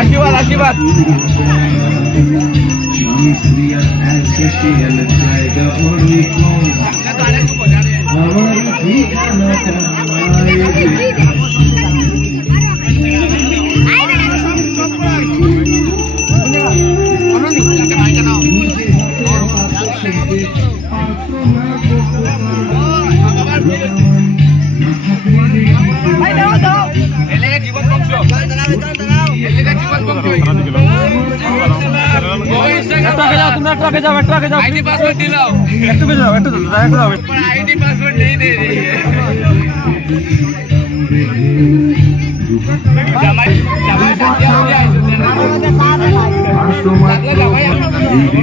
আশীর্বাদ আশীর্বাদ ट्रके जाओ आईडी पासवर्ड दिलाओ একটু যাও একটু দয়া করে पर आईडी पासवर्ड नहीं दे रही है জামাই জামাই সাথে হবে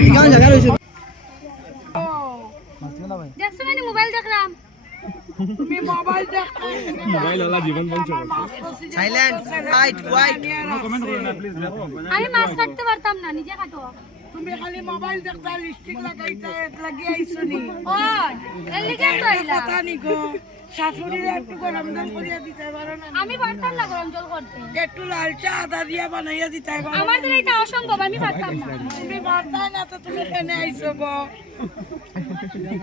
কোন জায়গা রইছে দেখছ না মোবাইল দেখলাম তুমি মোবাইল দেখ মোবাইল वाला জীবন বঞ্চ সাইলেন্ট হাইট হোয়াইট কমেন্ট করুন না প্লিজ আমি মাছ কাটতে পারতাম না নিজে কাটো তুমি খালি মোবাইল দেখতা লিপস্টিক লাগাইতা লাগিয়ে আইছনি ও এলি কেন কইলা কথা নিকো শাশুড়ির একটু গরম জল করিয়া দিতে পারো না আমি পারতাম না গরম জল করতে একটু লাল চা আদা দিয়া বানাইয়া দিতে পারো আমার দ্বারা এটা অসম্ভব আমি পারতাম না তুমি পারতা না তো তুমি কেনে আইছো গো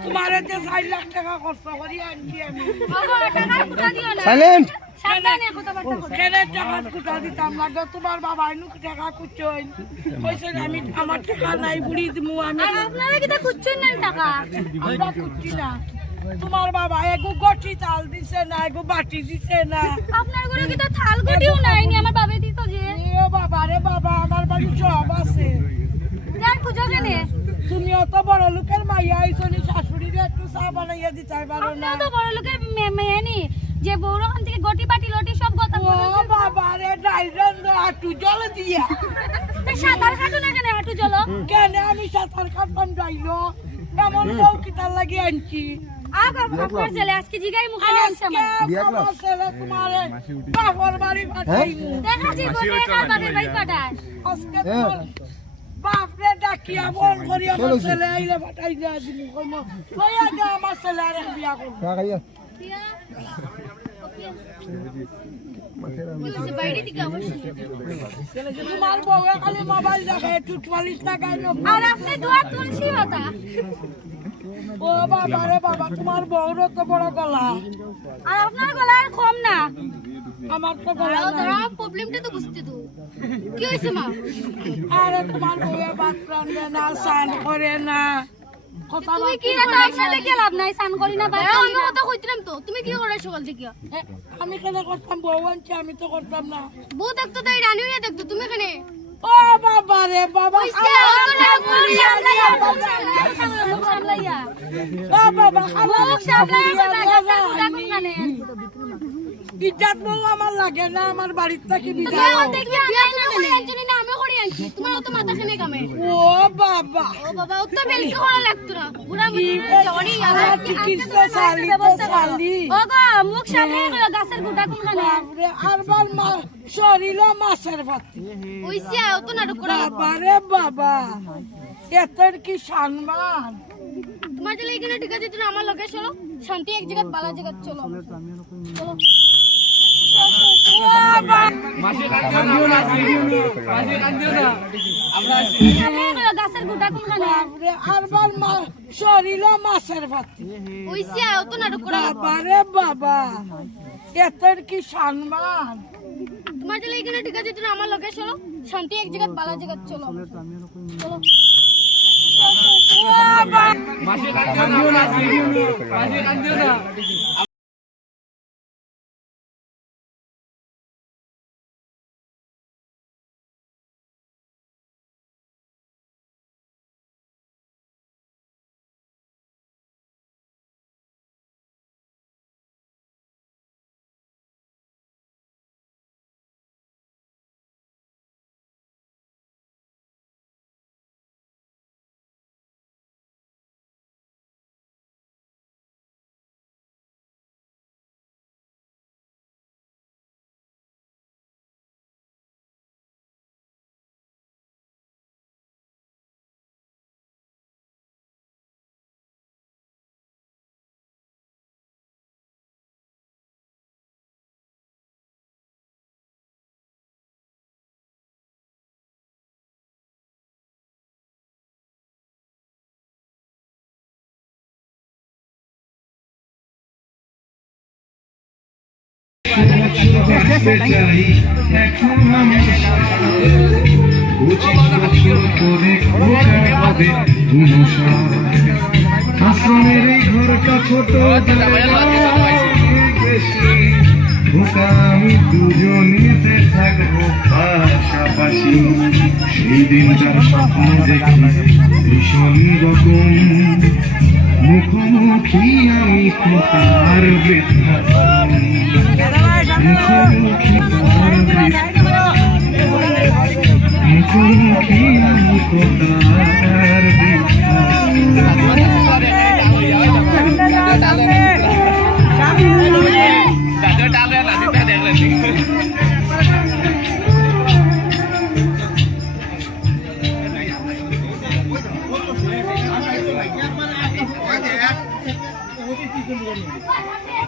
তোমারে যে 4 লাখ টাকা খরচ করি আনছি আমি বাবা টাকা কুটা দিও না সাইলেন্ট সাবধানে কথা বলতে কেনে টাকা কুটা দিতাম লাগো তোমার বাবা ইনু টাকা কুচইন কইছে আমি আমার টাকা নাই বুড়ি দিমু আমি আর আপনারা কি তা কুচ্ছেন না টাকা আমরা কুচি না তোমার বাবা এগো গটি চাল দিছে না এগো বাটি দিছে না আপনার ঘরে কি তা থাল গটিও নাই নি আমার বাবে দিত যে এ বাবা রে বাবা আমার বাড়ি সব আছে যার পূজা কেনে তুমি অত বড় লোকের মাইয়া আইছনি শাশুড়িরে একটু চা বানাইয়া দিতে পারো না আপনি তো বড় লোকের মেয়ে নি যে বউরখান থেকে গটি বাটি লটি সব কথা ও বাবা রে ডাইরেন আটু জল দিয়া সাঁতার কাটু না কেন হাঁটু চলো কেন আমি সাঁতার কাটতাম যাইলো এমন বউ কিতার লাগি আনছি আপনার ছেলে আজকে জিগাই মুখে আসছে আমার ছেলে তোমারে বাপর বাড়ি পাঠাইমু দেখাচ্ছি বলে কার বাপের বাড়ি পাঠায় আজকে তোমার বাপরে ডাকিয়া ফোন করি আমার ছেলে আইলে পাঠাই দেয়া দিলি কইমো লইয়া দে আমার ছেলে আর বিয়া করব বাইরে দিকে অবশ্যই তোমার বউ খালি মোবাইল দেখে একটু 44 টাকায় আর আপনি দোয়া তুলসী হতা ও বাবা রে বাবা তোমার বউর তো বড় গলা আর আপনার গলা আর কম না আমার তো গলা দাঁড়াও প্রবলেমটা তো বুঝতে তো কি হইছে মা আরে তোমার বউ ভাত রান্ধে না স্নান করে না কথা তুমি কি না তার সাথে কি লাভ নাই স্নান করি না বাবা আমি কথা কইতাম তো তুমি কি করে সকাল থেকে আমি কেন করতাম বউ আনছি আমি তো করতাম না বউ দেখতো তাই রানী হয়ে দেখতো তুমি কেনে ও বাবা রে বাবা হইছে মুখ সামলাইয়া ও বাবা মুখ সামলাইয়া গাছের গুটা কোন গানে ইজ্জত বউ আমার লাগে না আমার বাড়ির থেকে বিদায় তুমি হও। দেখবি আমি করি আনছি না আমি করি আনছি তোমার তো মাথা খানে কামে ও বাবা ও বাবা ও তো বেলকে করা লাগতো না বুড়া বুড়ি জড়ি আমার চিকিৎসা শালি তো শালি ও গো মুখ সামলাইয়া গাছের গুটা কোন গানে বাপরে আরবার মা শরীর মাছের ভাতি হইছে ও তো নাটক করা বাবা রে বাবা এতর কি সম্মান তোমার জন্য এখানে ঠিক আছে তুমি আমার লগে চলো শান্তি এক জায়গা বালা জায়গা চলো চলো মাসি কান্দিও না মাসি কান্দিও না আমরা আছি সামলাইয়া গাছের গুটা কোন গানে বাপরে আরবার মা শরীর মাছের ভাতি হইছে ও তো নাটক করা বাবা রে বাবা এতর কি সম্মান তোমার জন্য এখানে ঠিক আছে তুমি আমার লগে চলো শান্তি এক জায়গা বালা জায়গা চলো চলো মাসি কান্দিও না মাসি কান্দিও না আশ্রমের এই ঘরটা ছোট আমি দুজনেতে থাকবো পাশাপাশি সেই দিনটার স্বপ্ন দেখি ভীষণ রকম মুখোমুখি আমি তার বৃদ্ধা মুখোমুখি তার বৃদ্ধা মুখোমুখি আমি তার